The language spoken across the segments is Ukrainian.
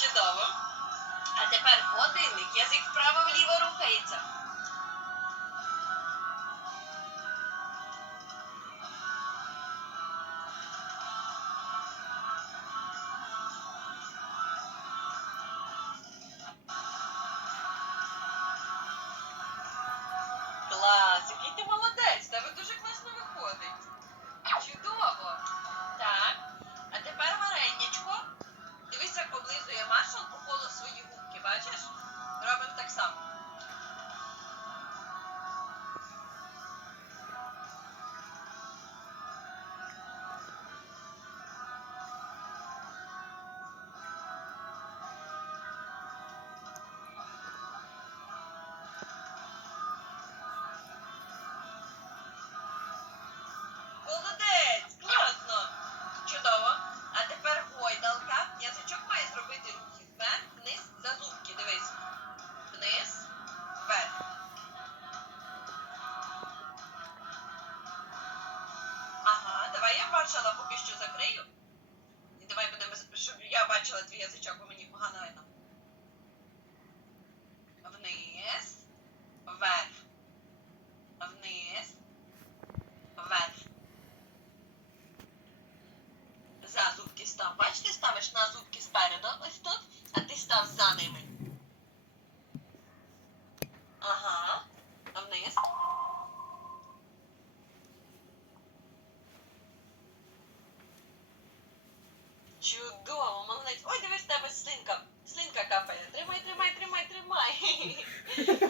Чудово. А тепер годинник. Язик вправо вліво рухається. робити руки вверх, вниз, за зубки. Дивись. Вниз, вверх. Ага, давай я бачила, поки що закрию. І давай будемо, щоб я бачила твій язичок, бо мені погано видно. слинка, слинка капає. Тримай, тримай, тримай, тримай.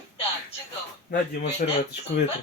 Так, чудово. Надімо серветочку витри.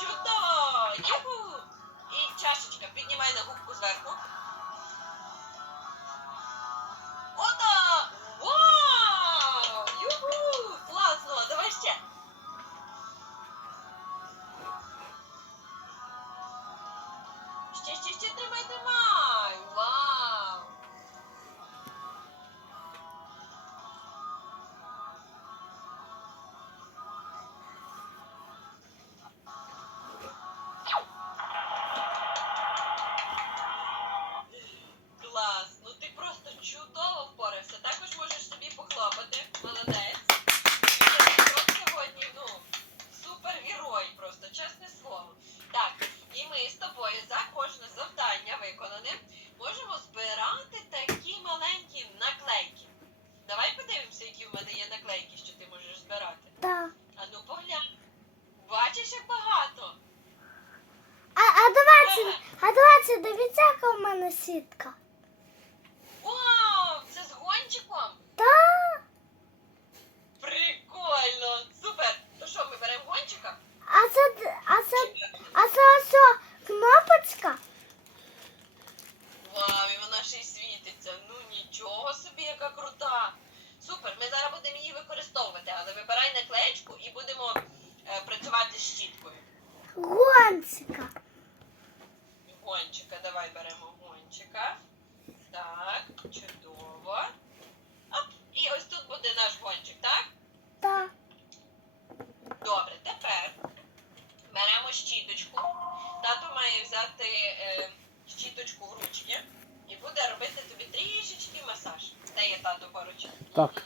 Чудово! Юху! І чашечка. поднимай на губку зверху. Отак! Well,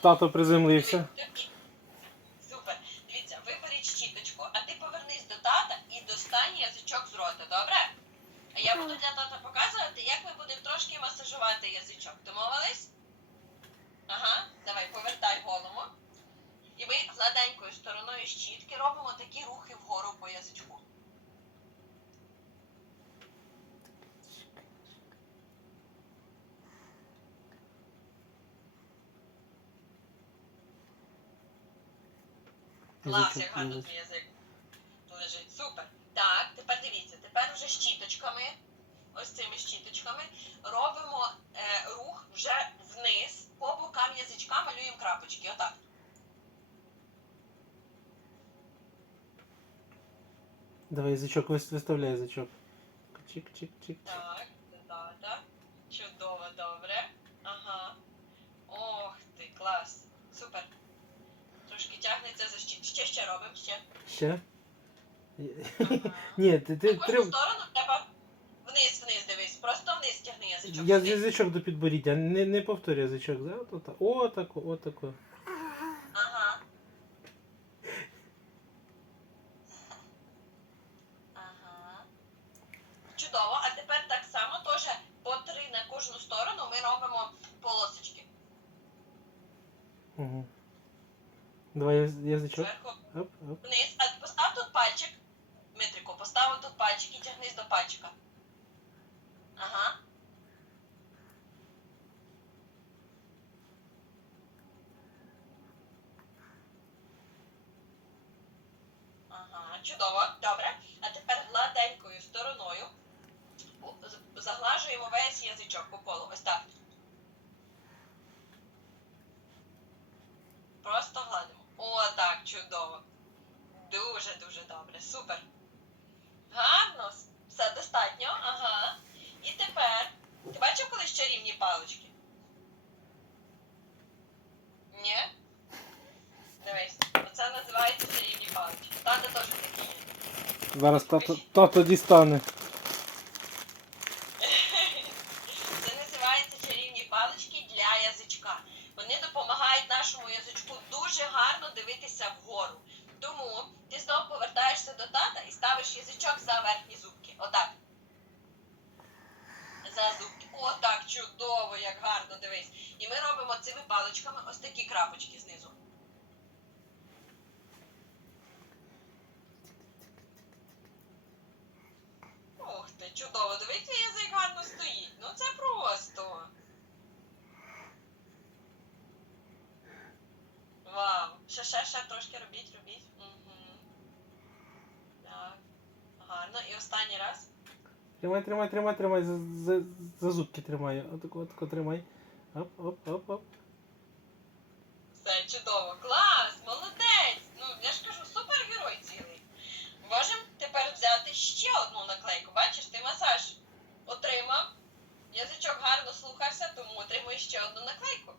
тато приземлився. Супер. Дивіться, виберіть щіточку, а ти повернись до тата і достань язичок з рота, добре? А я буду для тата показувати, як ми будемо трошки масажувати язичок. Домовились? Ага, давай, повертай голову. І ми гладенькою стороною щітки робимо такі рухи вгору по язичку. Клас, як гарно твій язик лежить. Супер. Так, тепер дивіться, тепер вже щіточками, ось цими щіточками, робимо е, рух вже вниз, по бокам язичка малюємо крапочки. Отак. Давай язичок, виставляй язичок. Чик-чик-чик. Так, так, так. Чудово, добре. Ага. Ох ти, клас. Супер. Трошки тягнеться за щит. Ще ще робимо, ще. Ще? Ага. Ні, ти, ти На кожну трим... сторону треба вниз, вниз дивись. Просто вниз тягни язичок. Я язичок до підборіддя, не, не повторюю язичок. Да? От, от, о, тако, о, тако. Ага. Ага. Чудово. А тепер так само теж по три на кожну сторону ми робимо полосочки. Угу. Давай яз- язичок. Оп, оп. вниз. А постав тут пальчик. Дмитрику, постав тут пальчик і тягнись до пальчика. Ага. Ага, чудово, добре. А тепер гладенькою стороною заглажуємо весь язичок по колу. Ось так. Просто чудово. Дуже, дуже добре. Супер. Гарно. Все достатньо. Ага. І тепер. Ти бачив колись чарівні палички? Ні? Дивись, оце називається чарівні палички. Тата теж такі є. Зараз тато, тато дістане. Це називається чарівні палички для язичка. Вони допомагають нашому язичку дуже гарно дивитися вгору. Тому ти знову повертаєшся до тата і ставиш язичок за верхні зубки. Отак. За зубки. Отак, чудово, як гарно дивись. І ми робимо цими паличками ось такі крапочки знизу. Ух ти, чудово. Дивіться, язик гарно стоїть. Ну це просто. Вау. Ще, ще, ще трошки робіть, робіть. Так. Гарно. І останній раз. Тримай, тримай, тримай, тримай, за, за, за зубки тримай. Отако, отако тримай. Оп, оп, оп, оп. Все чудово. Клас! Молодець! Ну, я ж кажу, супергерой цілий. Можемо тепер взяти ще одну наклейку. Бачиш, ти масаж отримав. Язичок гарно слухався, тому отримуєш ще одну наклейку.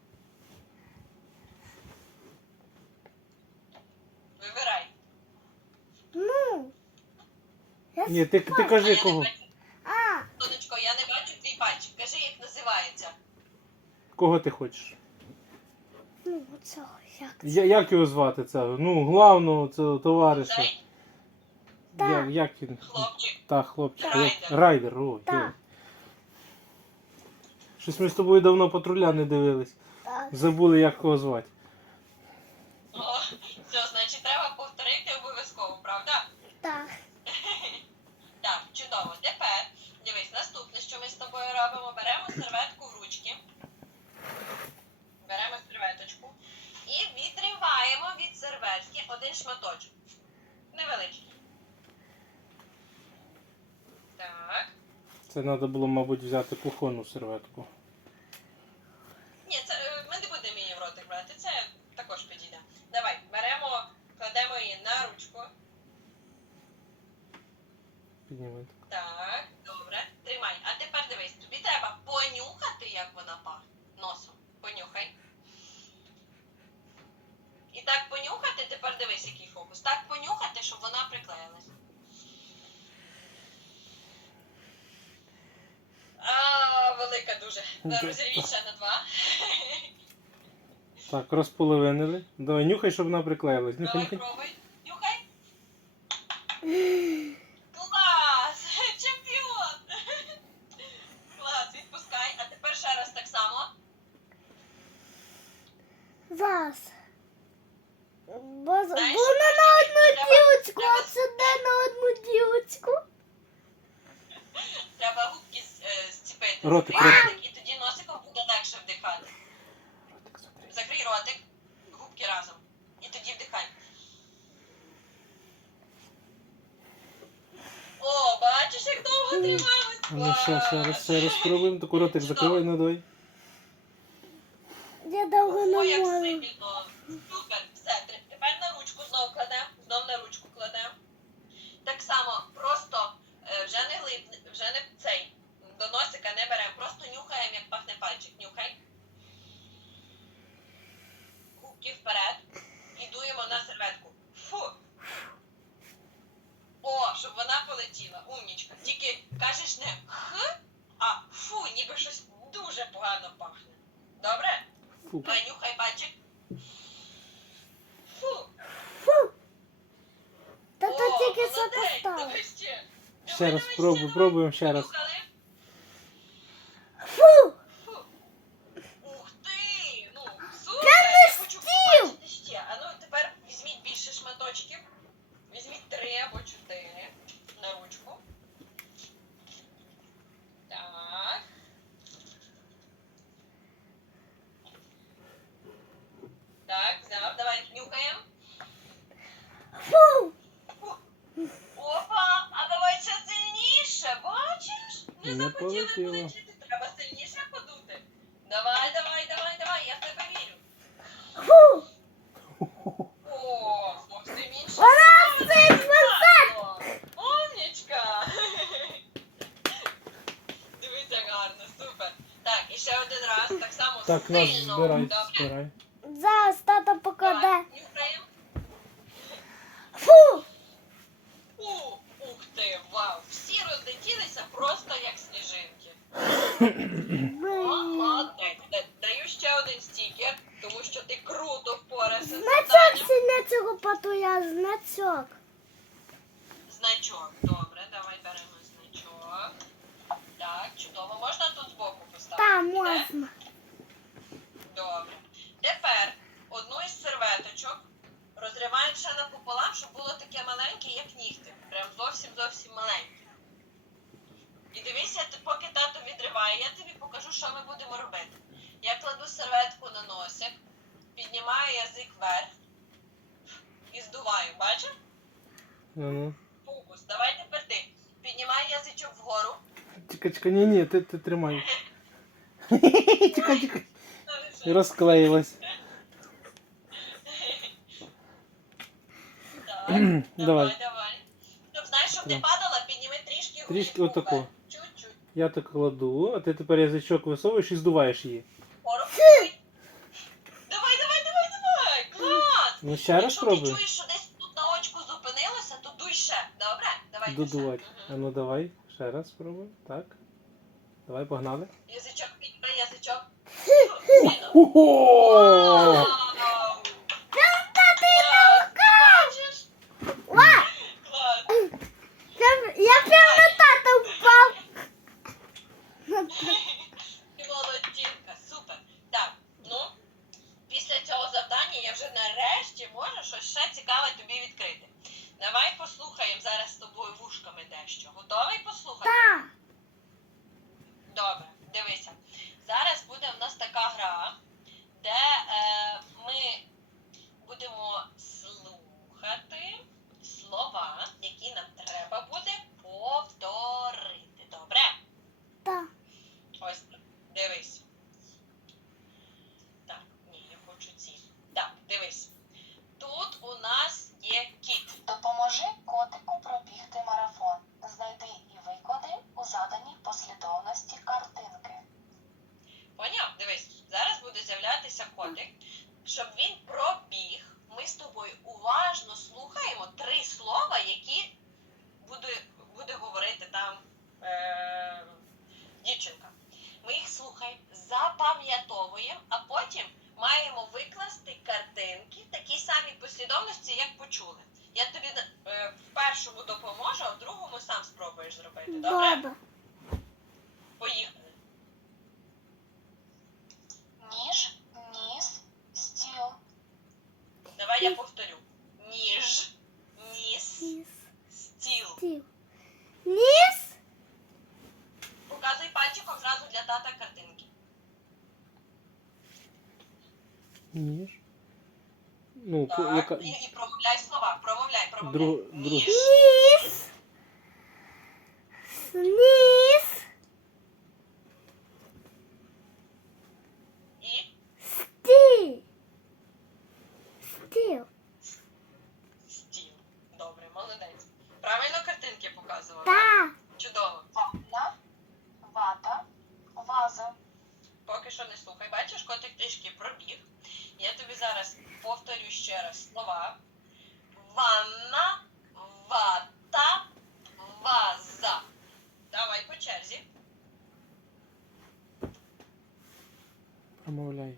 Вибирай. Ну. Я Ні, ти, ти А кажи я кого. бачу. А, Сонечко, я не бачу твій пальчик. Кажи, як називається. Кого ти хочеш? ну цього як. Я, як його звати це? Ну, главного цього товариша. Так. Як, як він? хлопчик. Та, хлопчик. Райдер. як- Райдер, о, Так. Щось ми з тобою давно патруля не дивились. Так. Забули, як кого звати. О, все, значить, треба повторити обов'язково, правда? Так. Так, чудово. Тепер дивись, наступне, що ми з тобою робимо, беремо серветку в ручки. Беремо серветочку і відриваємо від серветки один шматочок. Невеличкий. Так. Це треба було, мабуть, взяти кухонну серветку. Ні, це е, ми не будемо її в ротик брати, це також підійде. Давай, беремо, кладемо її на ручку. Піднімай. Так, добре. Тримай. А тепер дивись, тобі треба понюхати, як вона пахне. Носом. Понюхай. І так понюхати, тепер дивись, який фокус. Так понюхати, щоб вона приклеїлась. А, велика дуже. Розірвіть ще на два. Так, розполовинили. Давай, нюхай, щоб вона приклеїлась. Нюхай, Давай нюхай. пробуй. Нюхай. Клас! Чемпіон! Клас, відпускай. А тепер ще раз так само. Вас. Бо, бо Знаєш, на одну треба- дівочку, треба- а сюди на одну дівочку. Треба губки з- е, зціпити. Ротик, ротик. ротик, і тоді носиком буде легше вдихати. Закрий ротик, губки разом. І тоді вдихай. О, бачиш, як довго трималось. Ну ще, ще раз, ще раз. Таку ротик закривай, ну давай. Я довго О, не як можу. сильно. Супер. Все, тр- тепер на ручку знов кладемо, знов на ручку кладемо. Так само, просто е, вже не глиб, вже не цей. До носика не беремо, просто нюхаємо, як пахне пальчик. Нюхай. Губки вперед. І дуємо на серветку. Фу. О, щоб вона полетіла. Умнічка. Тільки кажеш не х, а фу, ніби щось дуже погано пахне. Добре? Фу. Давай, нюхай пальчик. Фу. Фу. Та то тільки давай ще. Раз давай. пробуємо ще раз. Нюхали? Фу. Фу. Ух ти! Ну, супер! Прямо Я хочу стіл! побачити ще. А ну, тепер візьміть більше шматочків. Візьміть три або чотири на ручку. Так. Так, взяв. Давай нюхаємо. Фу. Опа, а давай ще сильніше, бачиш? Не Не захотіли полетіло. полетіти, треба сильніше подути. Давай, давай, давай, давай, я в тебе вірю. Фу. О, зовсім інше. Вона стоїть Класно. Умнічка. Дивись, як гарно, супер. Так, і ще один раз, так нас збирай, збирай. Ну, ну. Фокус. Давай тепер ти. Піднімай язичок вгору. Чекай, чекай, ні, ні, ти, ти тримай. Чекай, чекай. Ну, лише. Розклеїлась. Так, Давай. давай, давай. Щоб знаєш, щоб не Так. падала, підніми трішки Трішки вгору. отако. Чуть-чуть. Я так кладу, а ти тепер язичок висовуєш і здуваєш її. Вгору. Давай, давай, давай, давай. Клас. Ну ще раз Якщо ти пробуй. чуєш, що Додувати. А ну давай, ще раз спробуй. Так. Давай, погнали. Язичок, піднімай язичок. Я, я прям на тата впав. Ти молодчинка, супер. Так, ну, після цього завдання я вже нарешті можу щось ще цікаве тобі відкрити. Давай послухаємо зараз з тобою вушками дещо. Готовий послухати? Та. я повторю. Ніж, ніс, Ніс. стіл. Стіл. Ніс. Показуй пальчиком зразу для тата картинки. Ніж. Ну, ко- Так, яка. і, і промовляй слова. Промовляй, промовляй. Дру- друг- Ніж, Ніс. Ніс. Бачиш, котик трішки пробіг. Я тобі зараз повторю ще раз слова. Ванна, вата, ваза. Давай по черзі. Промовляй.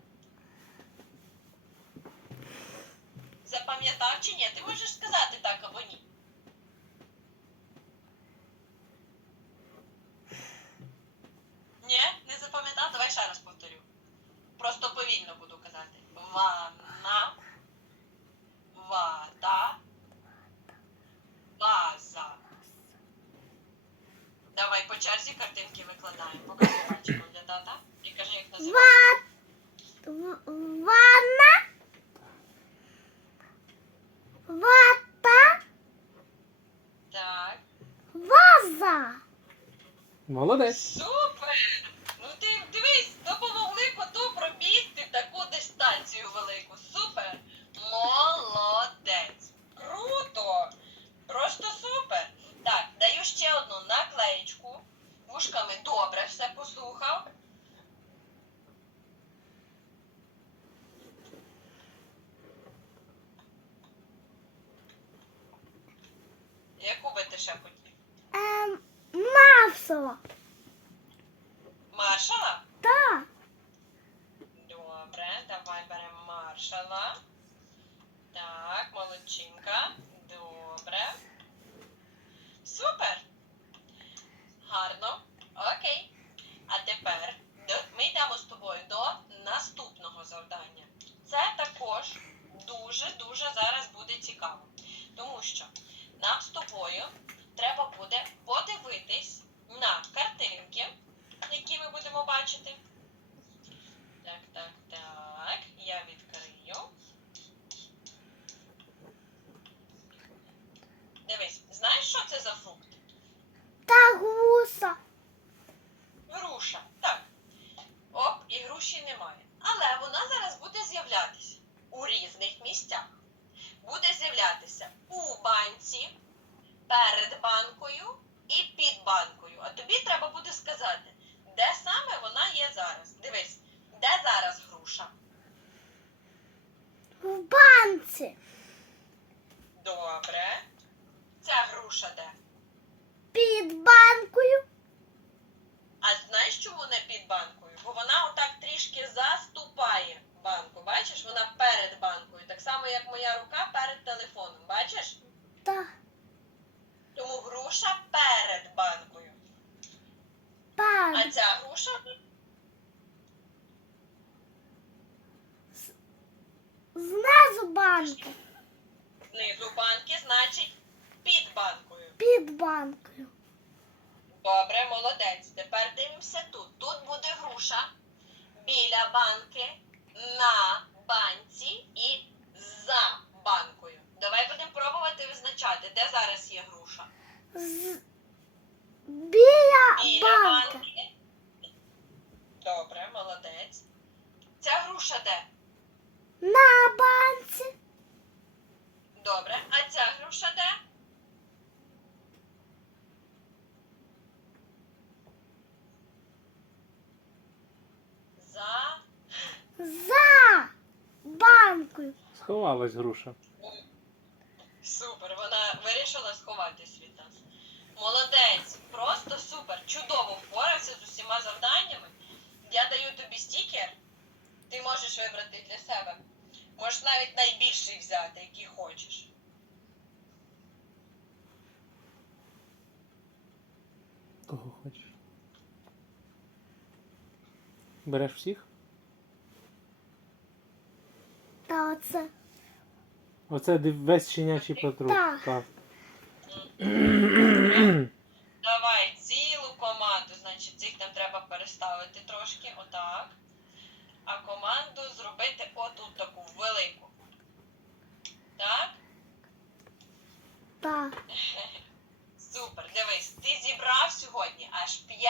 Запам'ятав чи ні? Ти можеш сказати так або ні. Ні, не запам'ятав? Давай ще раз просто повільно буду казати. Вана. вода, база. Давай по черзі картинки викладаємо. Покажи пальчиком для тата. І кажи, як називається. Ванна. Вата. Так. Ваза. Молодець. Супер! Ти дивись, допомогли коту пробігти таку дистанцію велику. Супер! Молодець! Круто! Просто супер! Так, даю ще одну наклеєчку. Вушками добре все послухав. Яку би ти ще хотів? Ем, Знизу банки. знизу банки, значить під банкою. Під банкою. Добре, молодець. Тепер дивимося тут. Тут буде груша біля банки, на банці і за банкою. Давай будемо пробувати визначати, де зараз є груша. З... Біля Біля банки. банки. Добре, молодець. Ця груша де? На банці. Добре. А ця груша де? За. За банкою. Сховалась груша. Супер, вона вирішила сховатись від нас. Молодець, просто супер, чудово впорався з усіма завданнями. Я даю тобі стікер, ти можеш вибрати для себе. Можеш навіть найбільший взяти, який хочеш. Кого хочеш. Береш всіх? Та оце. Оце весь щенячий патруль. Так. Так. Давай цілу команду, значить, цих там треба переставити трошки, отак. А команду зробити отут таку велику. Так? Так. Супер, дивись, ти зібрав сьогодні аж 5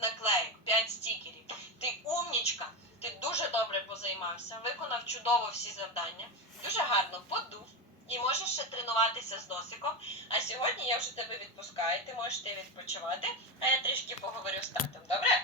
наклеїк, 5 стікерів. Ти умнічка, ти дуже добре позаймався, виконав чудово всі завдання, дуже гарно подув і можеш ще тренуватися з носиком. А сьогодні я вже тебе відпускаю, ти можеш ти відпочивати, а я трішки поговорю з татом, добре?